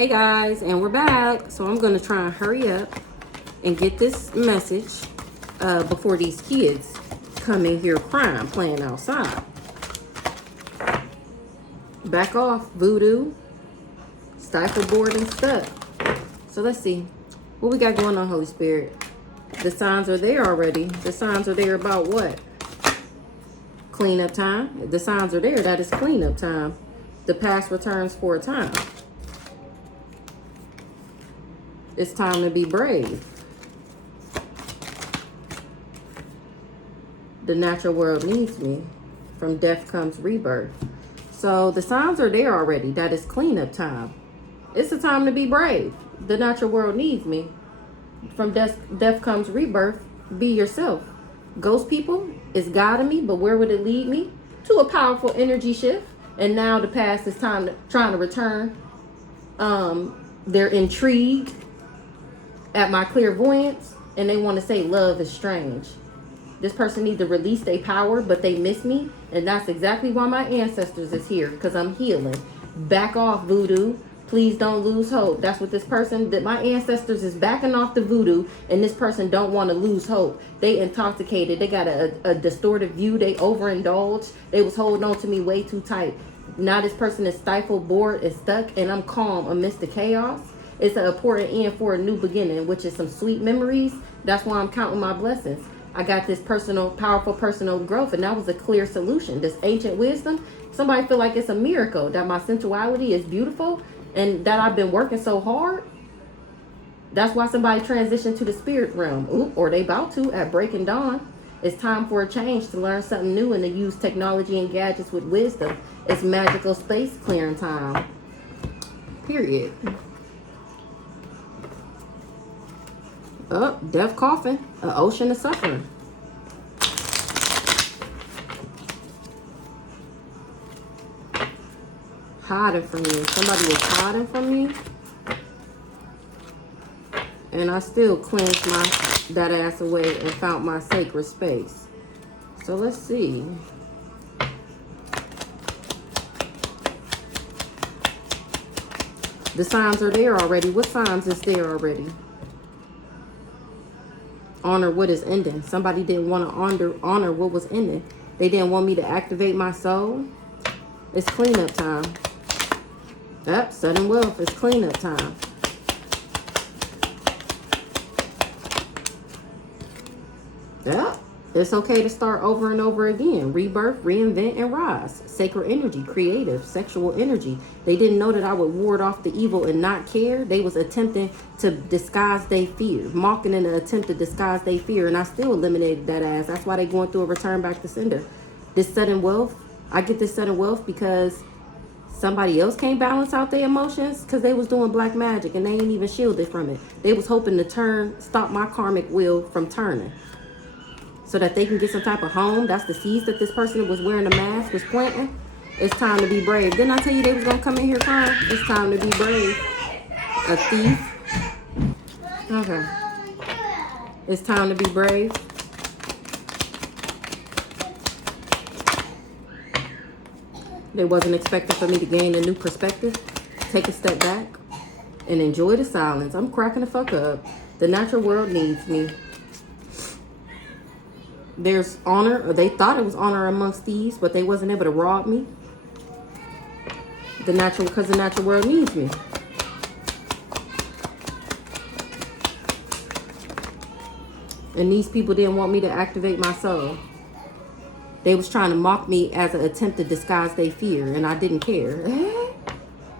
Hey guys, and we're back. So I'm going to try and hurry up and get this message before these kids come in here crying, playing outside. Back off, voodoo, stifle, bored, and stuck. So let's see. What we got going on, Holy Spirit? The signs are there already. The signs are there about what? Cleanup time. The signs are there. That is cleanup time. The past returns for a time. It's time to be brave. The natural world needs me. From death comes rebirth. So the signs are there already. That is cleanup time. It's a time to be brave. The natural world needs me. From death comes rebirth. Be yourself. Ghost people is guiding me, but where would it lead me? To a powerful energy shift. And now the past is trying to return. They're intrigued at my clairvoyance, and they want to say love is strange. This person needs to release their power, but they miss me, and that's exactly why my ancestors is here, because I'm healing. Back off, voodoo. Please don't lose hope. That's what this person, that my ancestors is backing off the voodoo, and this person don't want to lose hope. They intoxicated. They got a distorted view. They overindulged. They was holding on to me way too tight. Now this person is stifled, bored, and stuck, and I'm calm amidst the chaos. It's an important end for a new beginning, which is some sweet memories. That's why I'm counting my blessings. I got this powerful personal growth, and that was a clear solution. This ancient wisdom, somebody feel like it's a miracle, that my sensuality is beautiful, and that I've been working so hard. That's why somebody transitioned to the spirit realm. Ooh, or they about to at breaking dawn. It's time for a change, to learn something new and to use technology and gadgets with wisdom. It's magical space clearing time. Period. Oh, death coffin, an ocean of suffering. Hiding from me. Somebody was hiding from me. And I still cleansed that ass away and found my sacred space. So let's see. The signs are there already. What signs is there already? Honor what is ending. Somebody didn't want to honor what was ending. They didn't want me to activate my soul. It's cleanup time. Yep, sudden wealth. It's cleanup time. Yep, it's okay to start over and over again. Rebirth, reinvent, and rise. Sacred energy, creative, sexual energy. They didn't know that I would ward off the evil and not care. They was attempting to disguise their fear, mocking in an attempt to disguise their fear, and I still eliminated that ass. That's why they going through a return back to sender. This sudden wealth, I get this sudden wealth because somebody else can't balance out their emotions, because they was doing black magic and they ain't even shielded from it. They was hoping to stop my karmic wheel from turning, so that they can get some type of home. That's the seeds that this person was wearing a mask was planting. It's time to be brave. Didn't I tell you they was going to come in here crying? It's time to be brave. A thief. Okay. It's time to be brave. They wasn't expecting for me to gain a new perspective. Take a step back and enjoy the silence. I'm cracking the fuck up. The natural world needs me. There's honor, or they thought it was honor amongst thieves, but they wasn't able to rob me. Because the natural world needs me. And these people didn't want me to activate my soul. They was trying to mock me as an attempt to disguise their fear, and I didn't care.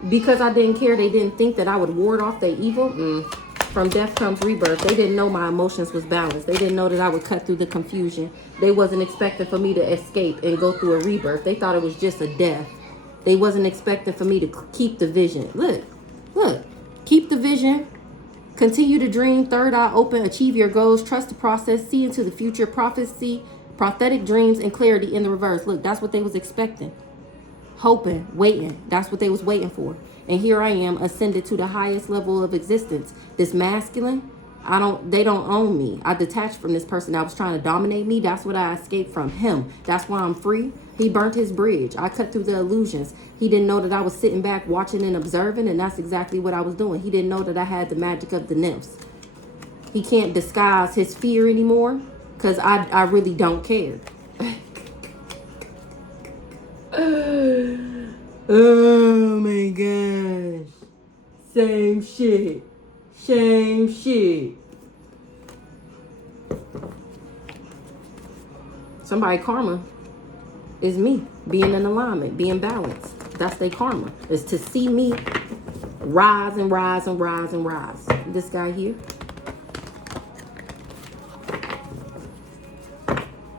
Because I didn't care, they didn't think that I would ward off their evil. From death comes rebirth. They didn't know my emotions was balanced. They didn't know that I would cut through the confusion. They wasn't expecting for me to escape and go through a rebirth. They thought it was just a death. They wasn't expecting for me to keep the vision. Look, keep the vision. Continue to dream, third eye open, achieve your goals, trust the process, see into the future, prophecy, prophetic dreams, and clarity in the reverse. Look, that's what they was expecting. Hoping, waiting. That's what they was waiting for. And here I am, ascended to the highest level of existence. This masculine, They don't own me. I detached from this person that was trying to dominate me. That's what I escaped from him. That's why I'm free. He burnt his bridge. I cut through the illusions. He didn't know that I was sitting back watching and observing, and that's exactly what I was doing. He didn't know that I had the magic of the nymphs. He can't disguise his fear anymore because I really don't care. Oh my gosh. Same shit. Same shit. Somebody karma is me being in alignment, being balanced. That's their karma. Is to see me rise and rise and rise and rise. This guy here.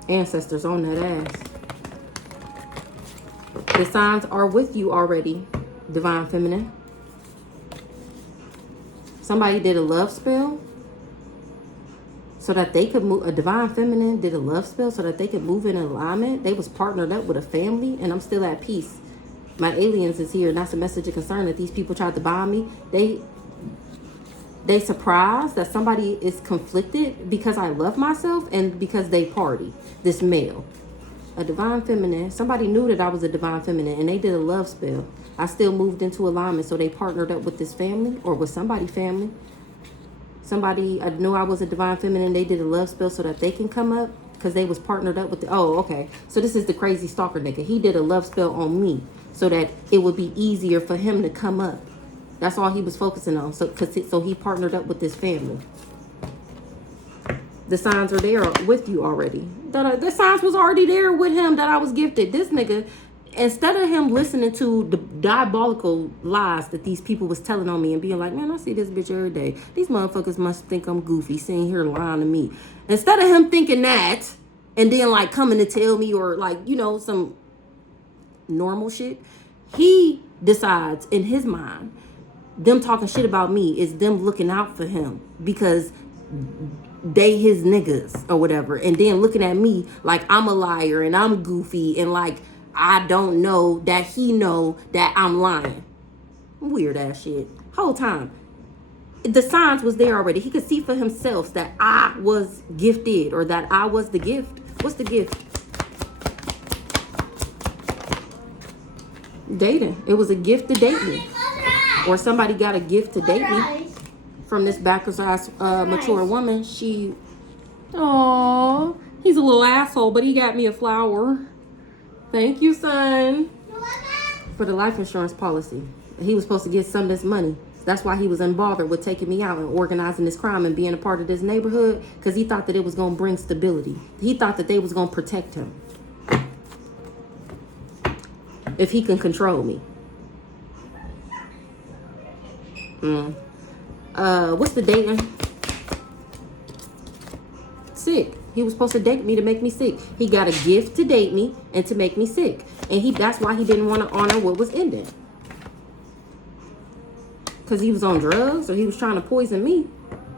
Ancestors on that ass. The signs are with you already, Divine Feminine. Somebody did a love spell so that they could move. A Divine Feminine did a love spell so that they could move in alignment. They was partnered up with a family, and I'm still at peace. My aliens is here, and that's a message of concern that these people tried to bomb me. They surprised that somebody is conflicted because I love myself and because they party. This male. A Divine Feminine. Somebody knew that I was a Divine Feminine, and they did a love spell. I still moved into alignment, so they partnered up with this family or with somebody's family. Somebody, I knew I was a Divine Feminine. They did a love spell so that they can come up because they was partnered up with the, oh, okay. So this is the crazy stalker nigga. He did a love spell on me so that it would be easier for him to come up. That's all he was focusing on. So he partnered up with this family. The signs are there with you already. The signs was already there with him that I was gifted. This nigga, instead of him listening to the diabolical lies that these people was telling on me and being like, man, I see this bitch every day. These motherfuckers must think I'm goofy sitting here lying to me. Instead of him thinking that and then like coming to tell me or like, you know, some normal shit, he decides in his mind, them talking shit about me is them looking out for him because they his niggas or whatever, and then looking at me like I'm a liar and I'm goofy and like I don't know that he know that I'm lying. Weird ass shit. Whole time the signs was there already. He could see for himself that I was gifted or that I was the gift. What's the gift? Dating. It was a gift to date me, or somebody got a gift to date me from this backwards ass mature woman. She, oh, he's a little asshole, but he got me a flower. Thank you, son. For the life insurance policy. He was supposed to get some of this money. That's why he was unbothered with taking me out and organizing this crime and being a part of this neighborhood, because he thought that it was going to bring stability. He thought that they was going to protect him if he can control me. What's the dating? Sick. He was supposed to date me to make me sick. He got a gift to date me and to make me sick. And that's why he didn't want to honor what was ending. Because he was on drugs or he was trying to poison me.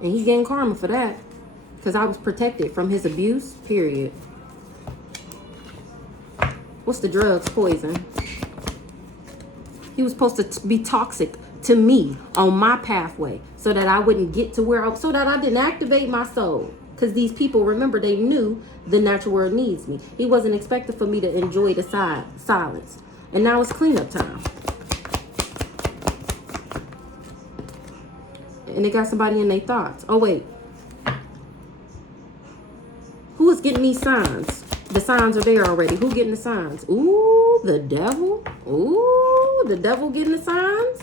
And he's getting karma for that. Because I was protected from his abuse, period. What's the drugs? Poison. He was supposed to be toxic to me on my pathway so that I wouldn't get to where so that I didn't activate my soul. Because these people, remember, they knew the natural world needs me. He wasn't expecting for me to enjoy the silence. And now it's cleanup time. And they got somebody in their thoughts. Oh, wait. Who is getting these signs? The signs are there already. Who getting the signs? Ooh, the devil. Ooh, the devil getting the signs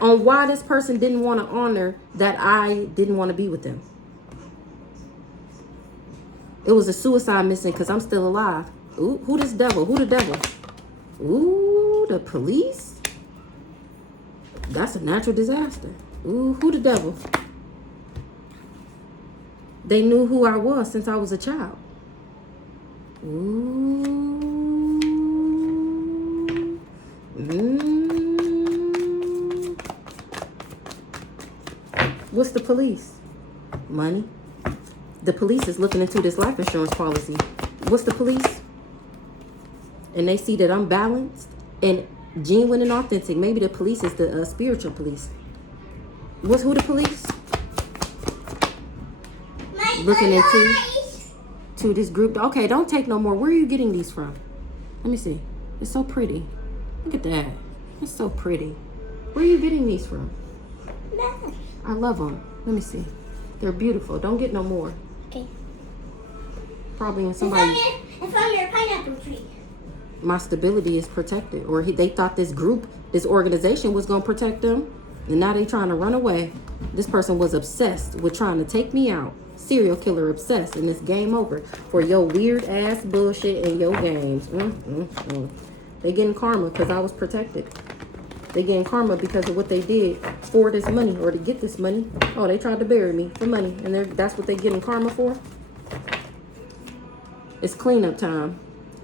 on why this person didn't want to honor that I didn't want to be with them. It was a suicide mission because I'm still alive. Ooh, who this devil? Who the devil? Ooh, the police? That's a natural disaster. Ooh, who the devil? They knew who I was since I was a child. Ooh. What's the police? Money. The police is looking into this life insurance policy. What's the police? And they see that I'm balanced and genuine and authentic. Maybe the police is the spiritual police. Who the police? looking into this group. Okay, don't take no more. Where are you getting these from? Let me see. It's so pretty. Look at that. It's so pretty. Where are you getting these from? I love them. Let me see. They're beautiful. Don't get no more. Okay. Probably in somebody. It's on your pineapple tree. My stability is protected. Or they thought this group, this organization was going to protect them. And now they trying to run away. This person was obsessed with trying to take me out. Serial killer obsessed. And it's game over for your weird ass bullshit and your games. They getting karma because I was protected. They getting karma because of what they did for this money or to get this money. Oh, they tried to bury me for money. And that's what they getting karma for? It's cleanup time.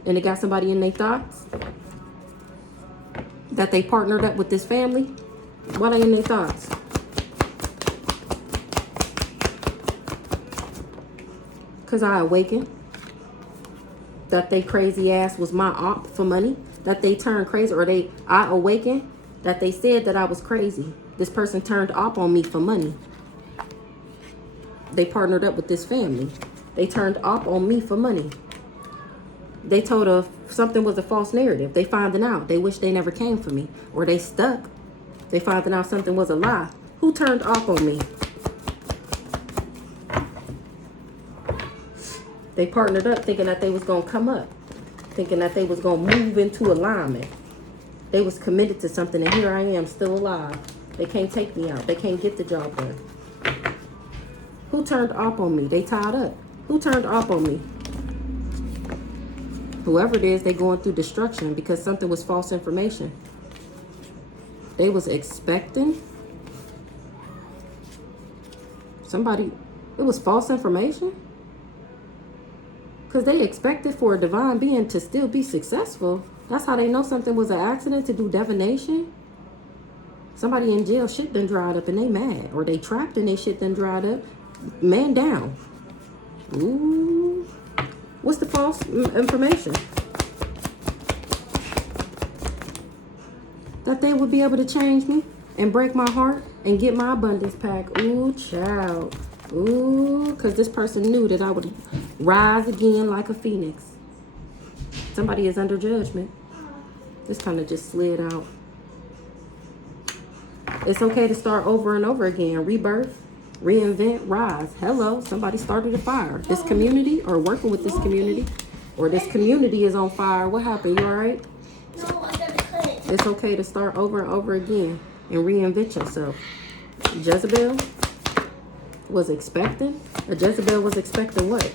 And they got somebody in their thoughts that they partnered up with this family. Why they in their thoughts? Because I awakened that they crazy ass was my op for money. That they turned crazy, or I awakened that they said that I was crazy. This person turned op on me for money. They partnered up with this family. They turned op on me for money. They told her something was a false narrative. They finding out. They wish they never came for me. Or they stuck. They finding out something was a lie. Who turned op on me? They partnered up thinking that they was going to come up. Thinking that they was going to move into alignment. They was committed to something, and here I am still alive. They can't take me out. They can't get the job done. Who turned op on me? They tied up. Who turned op on me? Whoever it is, they going through destruction because something was false information. They was expecting somebody. It was false information because they expected for a divine being to still be successful. That's how they know something was an accident, to do divination. Somebody in jail, shit done dried up and they mad. Or they trapped and they shit done dried up. Man down. Ooh. What's the false information? That they would be able to change me and break my heart and get my abundance pack. Ooh, child. Ooh, because this person knew that I would rise again like a phoenix. Somebody is under judgment. This kind of just slid out. It's okay to start over and over again. Rebirth, reinvent, rise. Hello, somebody started a fire. This community, or working with this community, or this community is on fire. What happened? You all right? No, I got to cut it. It's okay to start over and over again and reinvent yourself. Jezebel was expecting. A Jezebel was expecting what?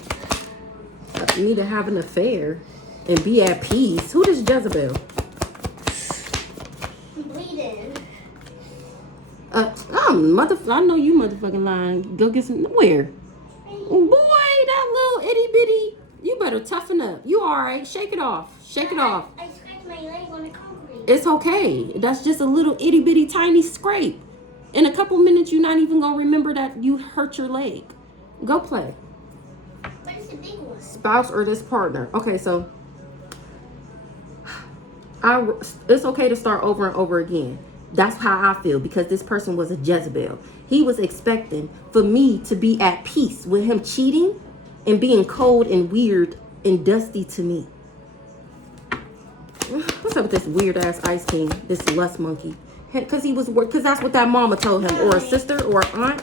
Me to have an affair and be at peace. Who is Jezebel? I'm bleeding. I know you motherfucking lying. Go get some. Where? Boy, that little itty bitty. You better toughen up. You all right? Shake it off. Shake it off. I scratched my leg on the concrete. It's okay. That's just a little itty bitty tiny scrape. In a couple minutes, you're not even gonna remember that you hurt your leg. Go play. What is the big one? Spouse or this partner. Okay, so it's okay to start over and over again. That's how I feel, because this person was a Jezebel. He was expecting for me to be at peace with him cheating and being cold and weird and dusty to me. What's up with this weird ass Ice King, this lust monkey? Because that's what that mama told him, or a sister or an aunt.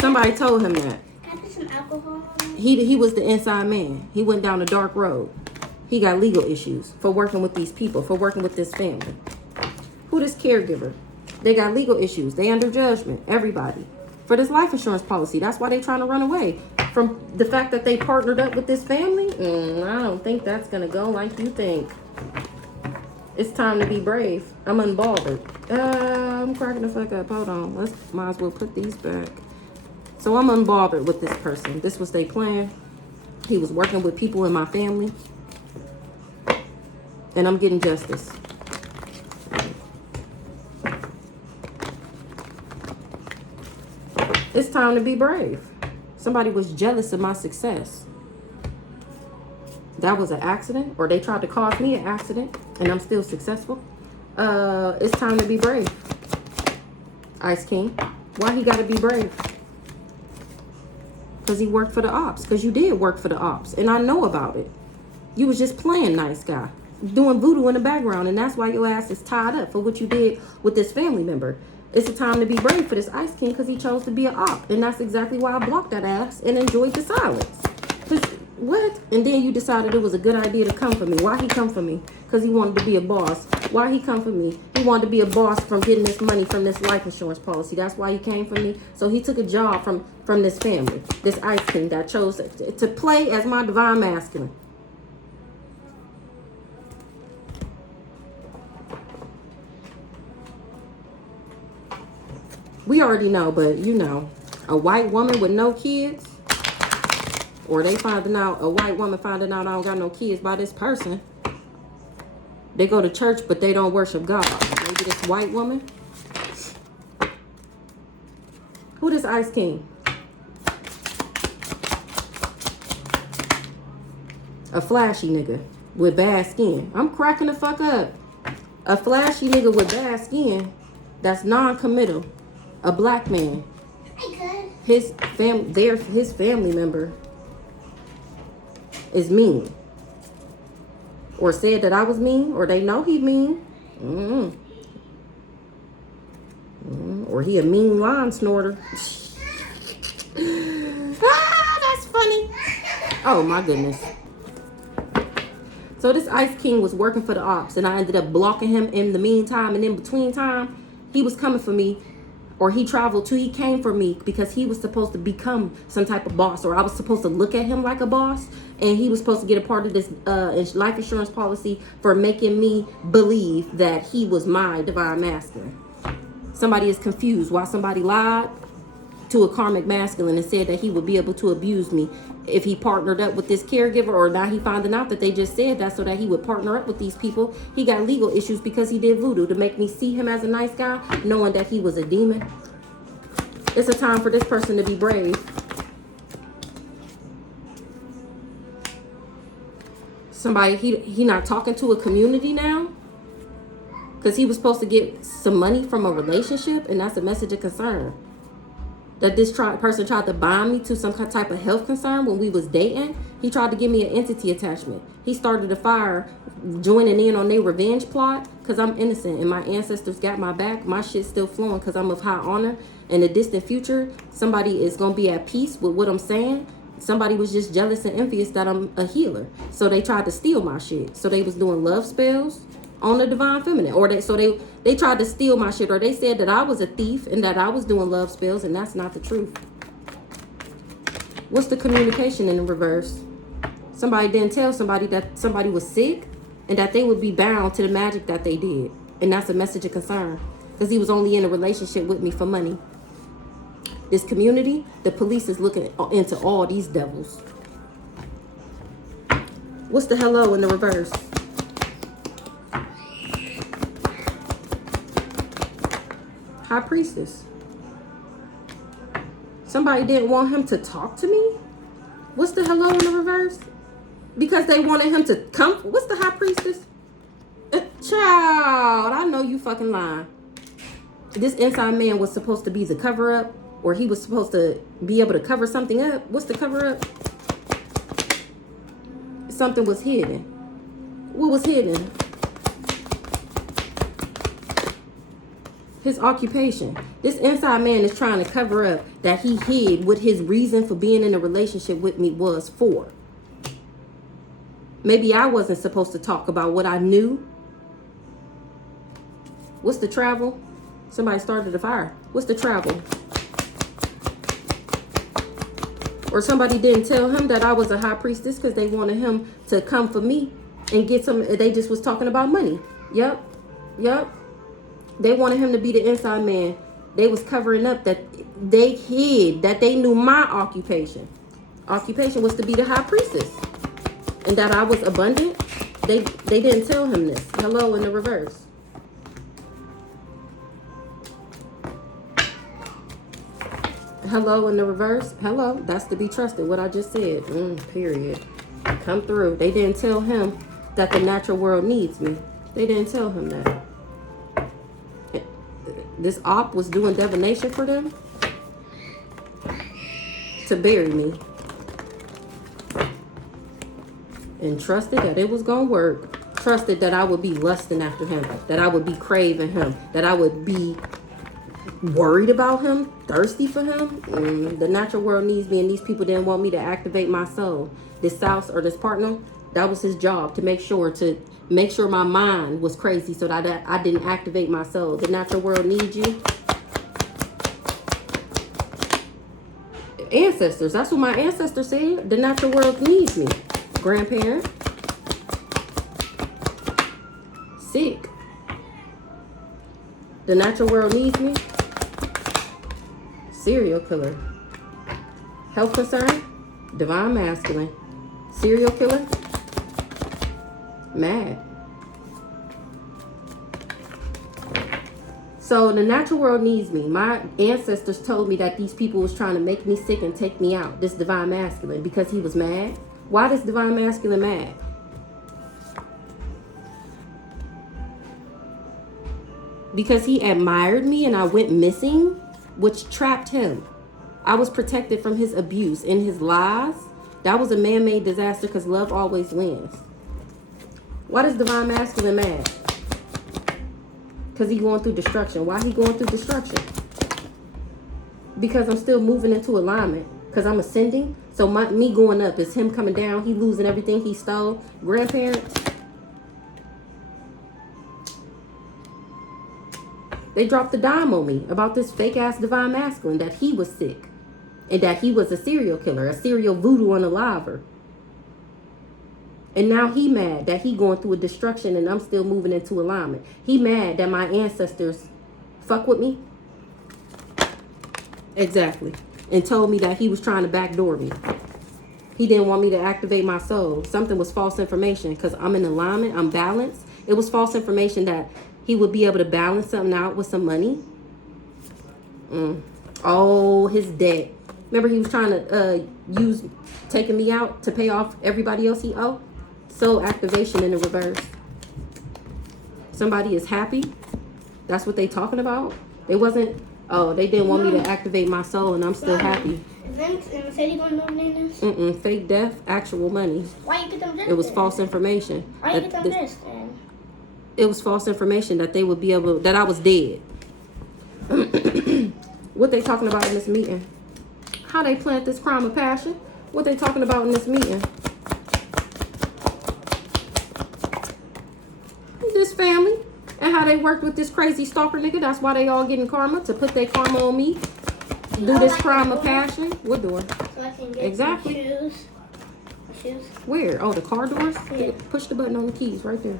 Somebody told him that. Can I put some alcohol on it? He was the inside man. He went down a dark road. He got legal issues for working with these people, for working with this family. Who this caregiver? They got legal issues. They under judgment. Everybody. For this life insurance policy. That's why they trying to run away. From the fact that they partnered up with this family. I don't think that's going to go like you think. It's time to be brave. I'm unbothered. I'm cracking the fuck up. Hold on. Might as well put these back. So I'm unbothered with this person. This was their plan. He was working with people in my family. And I'm getting justice. It's time to be brave. Somebody was jealous of my success. That was an accident, or they tried to cause me an accident, and I'm still successful. It's time to be brave. Ice King. Why he gotta be brave? Because he worked for the ops. Because you did work for the ops. And I know about it. You was just playing nice guy. Doing voodoo in the background. And that's why your ass is tied up for what you did with this family member. It's a time to be brave for this Ice King because he chose to be an op. And that's exactly why I blocked that ass and enjoyed the silence. What? And then you decided it was a good idea to come for me. Why he come for me? Because he wanted to be a boss. Why he come for me? He wanted to be a boss from getting this money from this life insurance policy. That's why he came for me. So he took a job from this family, this Ice King that chose to play as my divine masculine. We already know, but you know, a white woman with no kids, or they finding out, a white woman finding out I don't got no kids by this person. They go to church, but they don't worship God. Maybe this white woman. Who this Ice King? A flashy nigga with bad skin. I'm cracking the fuck up. A flashy nigga with bad skin that's non-committal. A black man. His family member is mean. Or said that I was mean. Or they know he mean. Or he a mean line snorter. That's funny. Oh my goodness. So this Ice King was working for the ops. And I ended up blocking him in the meantime. And in between time, he was coming for me. Or he came for me because he was supposed to become some type of boss. Or I was supposed to look at him like a boss. And he was supposed to get a part of this life insurance policy for making me believe that he was my divine masculine. Somebody is confused why somebody lied to a karmic masculine and said that he would be able to abuse me if he partnered up with this caregiver, or now he finding out that they just said that so that he would partner up with these people. He got legal issues because he did voodoo to make me see him as a nice guy, knowing that he was a demon. It's a time for this person to be brave. Somebody, he not talking to a community now because he was supposed to get some money from a relationship, and that's a message of concern. That this person tried to bind me to some type of health concern when we was dating. He tried to give me an entity attachment. He started a fire, joining in on their revenge plot because I'm innocent and my ancestors got my back. My shit's still flowing because I'm of high honor. In the distant future, somebody is going to be at peace with what I'm saying. Somebody was just jealous and envious that I'm a healer. So they tried to steal my shit. So they was doing love spells on the divine feminine, or they tried to steal my shit, or they said that I was a thief and that I was doing love spells, and that's not the truth. What's the communication in the reverse? Somebody didn't tell somebody that somebody was sick and that they would be bound to the magic that they did, and that's a message of concern because he was only in a relationship with me for money. This community, the police is looking into all these devils. What's the hello in the reverse? High priestess. Somebody didn't want him to talk to me? What's the hello in the reverse? Because they wanted him to come. What's the high priestess? Child, I know you fucking lying. This inside man was supposed to be the cover up, or he was supposed to be able to cover something up. What's the cover up? Something was hidden. What was hidden? His occupation. This inside man is trying to cover up that he hid what his reason for being in a relationship with me was for. Maybe I wasn't supposed to talk about what I knew. What's the travel? Somebody started a fire. What's the travel? Or somebody didn't tell him that I was a high priestess because they wanted him to come for me and get some. They just was talking about money. Yep. They wanted him to be the inside man. They was covering up that they hid that they knew my occupation. Occupation was to be the high priestess. And that I was abundant. They didn't tell him this. Hello in the reverse. Hello in the reverse. Hello. That's to be trusted. What I just said. Period. Come through. They didn't tell him that the natural world needs me. They didn't tell him that. This op was doing divination for them. to bury me. And trusted that it was going to work. Trusted that I would be lusting after him. That I would be craving him. That I would be worried about him. Thirsty for him. The natural world needs me, and these people didn't want me to activate my soul. This spouse or this partner, that was his job, to make sure my mind was crazy so that I didn't activate my soul. The natural world needs you. Ancestors, that's what my ancestors said. The natural world needs me. Grandparent. Sick. The natural world needs me. Serial killer. Health concern. Divine masculine. Serial killer. Mad. So the natural world needs me. My ancestors told me that these people was trying to make me sick and take me out. This divine masculine, because he was mad. Why this divine masculine mad? Because he admired me and I went missing, which trapped him. I was protected from his abuse and his lies. That was a man-made disaster, because love always wins. Why does divine masculine mad? Because he going through destruction. Why he going through destruction? Because I'm still moving into alignment. Because I'm ascending. So me going up is him coming down. He losing everything he stole. Grandparents. They dropped the dime on me about this fake ass divine masculine, that he was sick. And that he was a serial killer. A serial voodoo unaliver. And now he mad that he going through a destruction and I'm still moving into alignment. He mad that my ancestors fuck with me. Exactly. And told me that he was trying to backdoor me. He didn't want me to activate my soul. Something was false information, because I'm in alignment. I'm balanced. It was false information that he would be able to balance something out with some money. Oh, his debt. Remember he was trying to taking me out to pay off everybody else he owed? Soul activation in the reverse. Somebody is happy. That's what they talking about. They wasn't, they didn't want me to activate my soul and I'm still happy. Fake death, actual money. Why you get them this? It was false information. Why you get them this then? It was false information that they would be able, that I was dead. What they talking about in this meeting? How they plant this crime of passion? What they talking about in this meeting? This family and how they worked with this crazy stalker nigga. That's why they all getting karma, to put their karma on me. Do this crime of passion. What door? So I can get exactly. Shoes. Where? Oh, the car doors? Yeah. Push the button on the keys right there.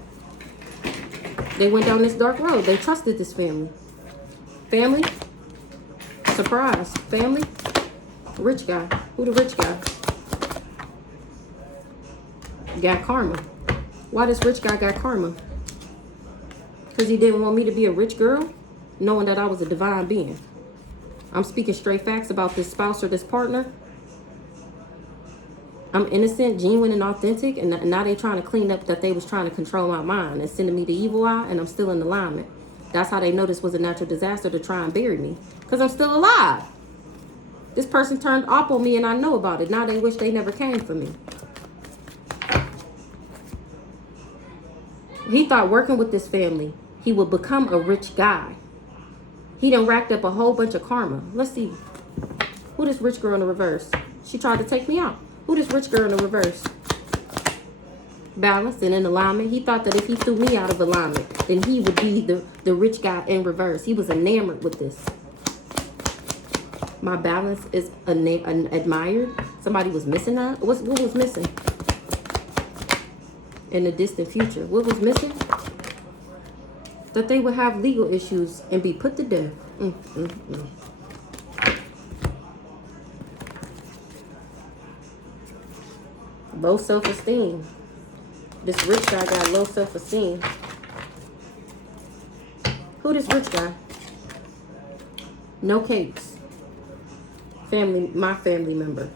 They went down this dark road. They trusted this family. Family? Surprise. Family? Rich guy. Who the rich guy? Got karma. Why this rich guy got karma? Because he didn't want me to be a rich girl, knowing that I was a divine being. I'm speaking straight facts about this spouse or this partner. I'm innocent, genuine, and authentic, and now they trying to clean up that they was trying to control my mind and sending me the evil eye, and I'm still in alignment. That's how they know this was a natural disaster, to try and bury me, because I'm still alive. This person turned up on me, and I know about it. Now they wish they never came for me. He thought working with this family, he would become a rich guy. He done racked up a whole bunch of karma. Let's see. Who this rich girl in the reverse? She tried to take me out. Who this rich girl in the reverse? Balanced and in alignment. He thought that if he threw me out of alignment, then he would be the rich guy in reverse. He was enamored with this. My balance is admired. Somebody was missing that. What was missing? In the distant future. What was missing? That they would have legal issues and be put to death. Low self-esteem. This rich guy got low self-esteem. Who this rich guy? No cakes. Family, my family member.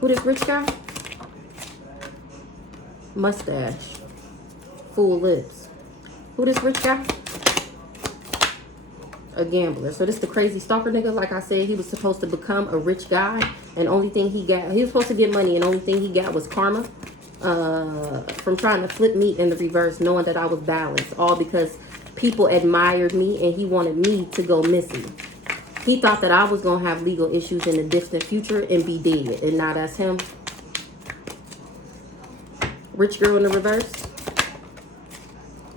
Who this rich guy? Mustache. Full lips. Who this rich guy? a gambler. So this the crazy stalker nigga. Like I said, he was supposed to become a rich guy, and only thing he got, he was supposed to get money, and only thing he got was karma from trying to flip me in the reverse, knowing that I was balanced, all because people admired me and he wanted me to go missing. He thought that I was gonna have legal issues in the distant future and be dead, and now that's him. Rich girl in the reverse.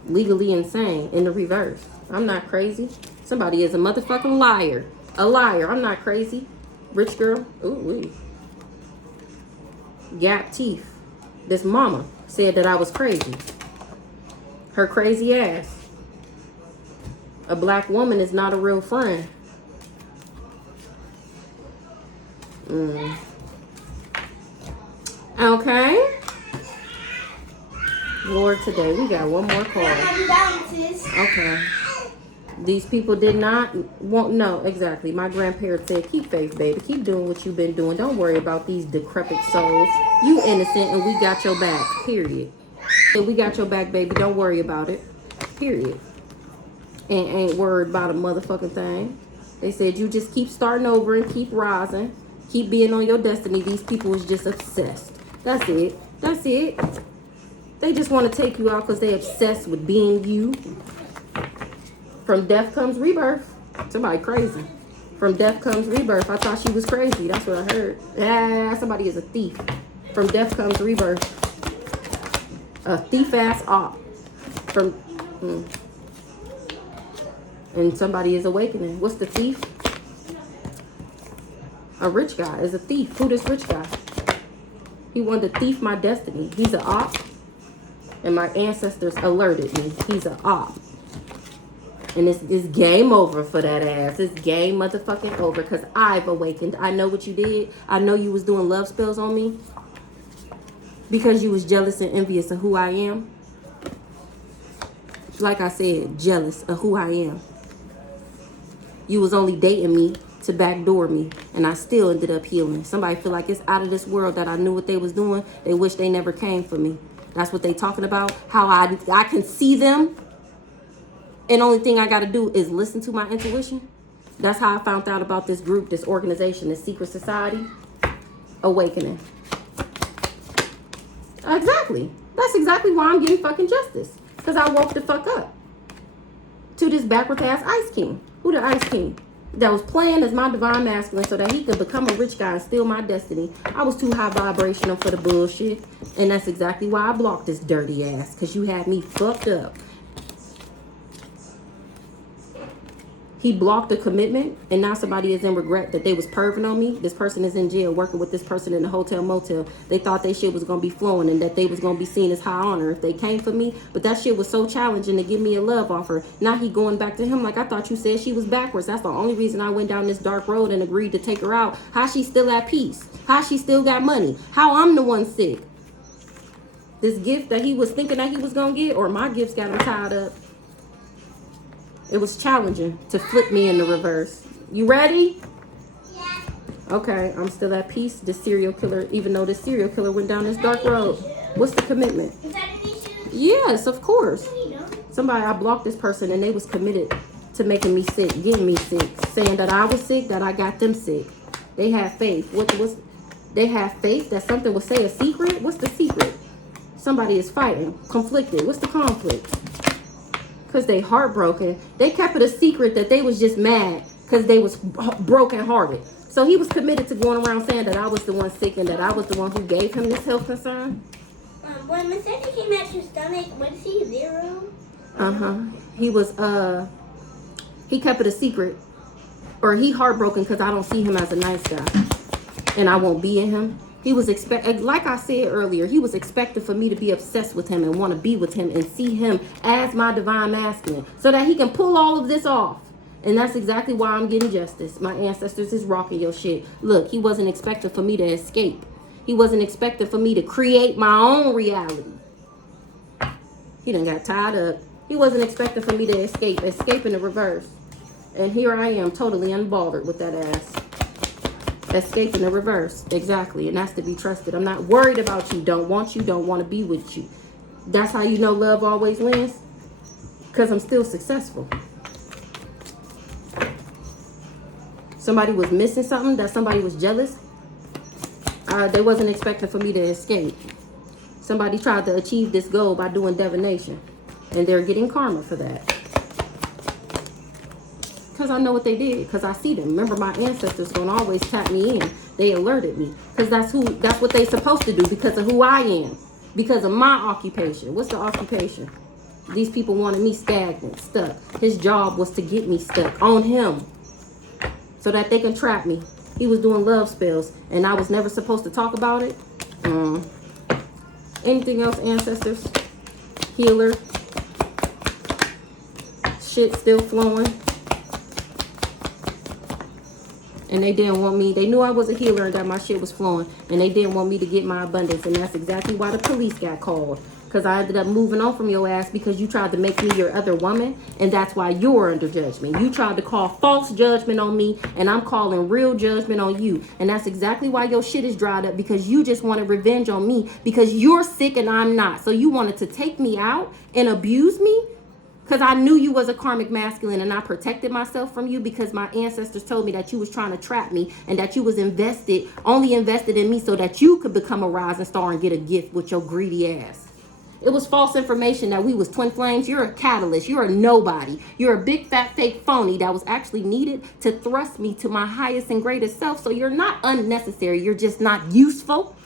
Legally insane in the reverse. I'm not crazy. Somebody is a motherfucking liar. A liar. I'm not crazy. Rich girl. Ooh. Gap teeth. This mama said that I was crazy. Her crazy ass. A black woman is not a real friend. Okay. Lord, today we got one more card. Okay. These people did not want, no, exactly. My grandparents said, keep faith, baby. Keep doing what you've been doing. Don't worry about these decrepit souls. You innocent and we got your back, period. And we got your back, baby. Don't worry about it, period. And ain't worried about a motherfucking thing. They said, you just keep starting over and keep rising. Keep being on your destiny. These people is just obsessed. That's it. That's it. They just want to take you out because they obsessed with being you. From death comes rebirth. Somebody crazy. From death comes rebirth. I thought she was crazy. That's what I heard. Yeah, somebody is a thief. From death comes rebirth. A thief-ass op. From... And somebody is awakening. What's the thief? A rich guy is a thief. Who this rich guy? He wanted to thief my destiny. He's an op. And my ancestors alerted me. He's an op. And it's game over for that ass. It's game motherfucking over because I've awakened. I know what you did. I know you was doing love spells on me. Because you was jealous and envious of who I am. Like I said, jealous of who I am. You was only dating me to backdoor me. And I still ended up healing. Somebody feel like it's out of this world that I knew what they was doing. They wish they never came for me. That's what they talking about. How I can see them. And only thing I got to do is listen to my intuition. That's how I found out about this group, this organization, this secret society. Awakening. Exactly. That's exactly why I'm getting fucking justice. Because I woke the fuck up. To this backwards ass Ice King. Who the Ice King? That was playing as my divine masculine so that he could become a rich guy and steal my destiny. I was too high vibrational for the bullshit. And that's exactly why I blocked this dirty ass. Because you had me fucked up. He blocked a commitment, and now somebody is in regret that they was perving on me. This person is in jail working with this person in the hotel motel. They thought they shit was going to be flowing and that they was going to be seen as high honor if they came for me. But that shit was so challenging to give me a love offer. Now he going back to him like, I thought you said she was backwards. That's the only reason I went down this dark road and agreed to take her out. How she still at peace? How she still got money? How I'm the one sick? This gift that he was thinking that he was going to get, or my gifts got him tied up. It was challenging to flip me in the reverse. You ready? Yeah. Okay, I'm still at peace. The serial killer, even though the serial killer went down this dark road. What's the commitment? Is that an issue? Yes, of course. No, you don't. Somebody, I blocked this person and they was committed to making me sick, getting me sick, saying that I was sick, that I got them sick. They had faith. They have faith that something will say a secret? What's the secret? Somebody is fighting, conflicted. What's the conflict? Because they heartbroken. They kept it a secret that they was just mad because they was broken hearted. So he was committed to going around saying that I was the one sick and that I was the one who gave him this health concern. When Massetti came at your stomach, was he 0? He was he kept it a secret, or he heartbroken because I don't see him as a nice guy and I won't be in him. He was like I said earlier, he was expecting for me to be obsessed with him and want to be with him and see him as my divine masculine so that he can pull all of this off. And that's exactly why I'm getting justice. My ancestors is rocking your shit. Look, he wasn't expecting for me to escape. He wasn't expecting for me to create my own reality. He done got tied up. He wasn't expecting for me to escape in the reverse. And here I am, totally unbothered with that ass. Escape in the reverse. Exactly. And that's to be trusted. I'm not worried about you. Don't want you. Don't want to be with you. That's how you know love always wins. Because I'm still successful. Somebody was missing something, that somebody was jealous. They wasn't expecting for me to escape. Somebody tried to achieve this goal by doing divination. And they're getting karma for that. Because I know what they did. Because I see them. Remember, my ancestors gonna always tap me in. They alerted me. Because that's what they supposed to do. Because of who I am. Because of my occupation. What's the occupation? These people wanted me stagnant, stuck. His job was to get me stuck on him. So that they can trap me. He was doing love spells. And I was never supposed to talk about it. Anything else, ancestors? Healer. Shit still flowing. And they didn't want me. They knew I was a healer and that my shit was flowing. And they didn't want me to get my abundance. And that's exactly why the police got called. Because I ended up moving on from your ass because you tried to make me your other woman. And that's why you're under judgment. You tried to call false judgment on me. And I'm calling real judgment on you. And that's exactly why your shit is dried up. Because you just wanted revenge on me. Because you're sick and I'm not. So you wanted to take me out and abuse me. Because I knew you was a karmic masculine and I protected myself from you because my ancestors told me that you was trying to trap me and that you was only invested in me so that you could become a rising star and get a gift with your greedy ass. It was false information that we was twin flames. You're a catalyst. You're a nobody. You're a big fat fake phony that was actually needed to thrust me to my highest and greatest self. So you're not unnecessary. You're just not useful.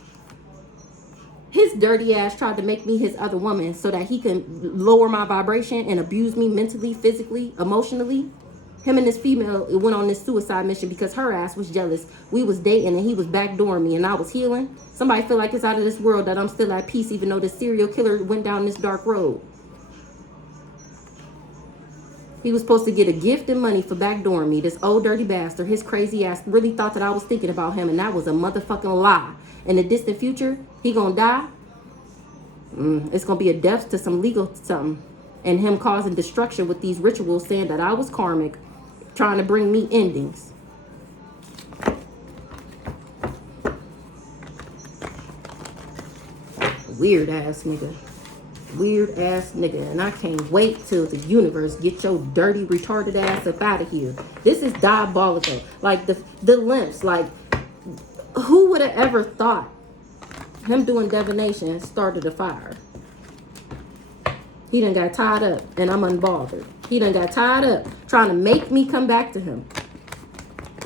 His dirty ass tried to make me his other woman so that he can lower my vibration and abuse me mentally, physically, emotionally. Him and this female went on this suicide mission because her ass was jealous. We was dating and he was backdooring me and I was healing. Somebody feel like it's out of this world that I'm still at peace even though the serial killer went down this dark road. He was supposed to get a gift and money for backdooring me. This old dirty bastard, his crazy ass really thought that I was thinking about him and that was a motherfucking lie. In the distant future, he gonna die. It's gonna be a death to some legal something. And him causing destruction with these rituals saying that I was karmic, trying to bring me endings. Weird ass nigga. Weird ass nigga. And I can't wait till the universe get your dirty, retarded ass up out of here. This is diabolical. Like the limps, like who would have ever thought him doing divination started a fire? He done got tied up and I'm unbothered. He done got tied up trying to make me come back to him.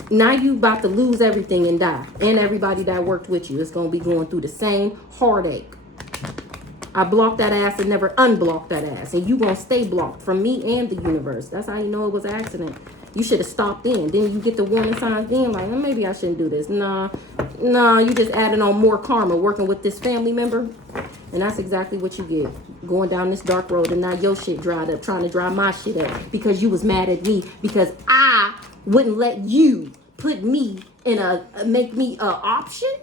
Now you about to lose everything and die. And everybody that worked with you is going to be going through the same heartache. I blocked that ass and never unblocked that ass. And you going to stay blocked from me and the universe. That's how you know it was an accident. You should have stopped in. Then you get the warning signs then like, maybe I shouldn't do this. Nah, you just adding on more karma working with this family member. And that's exactly what you get. Going down this dark road and now your shit dried up. Trying to dry my shit up. Because you was mad at me. Because I wouldn't let you put me in make me a option.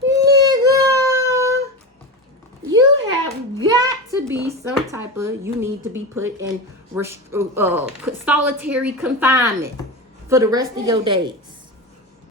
Nigga. You have got to be some type of, you need to be put in solitary confinement for the rest of your days.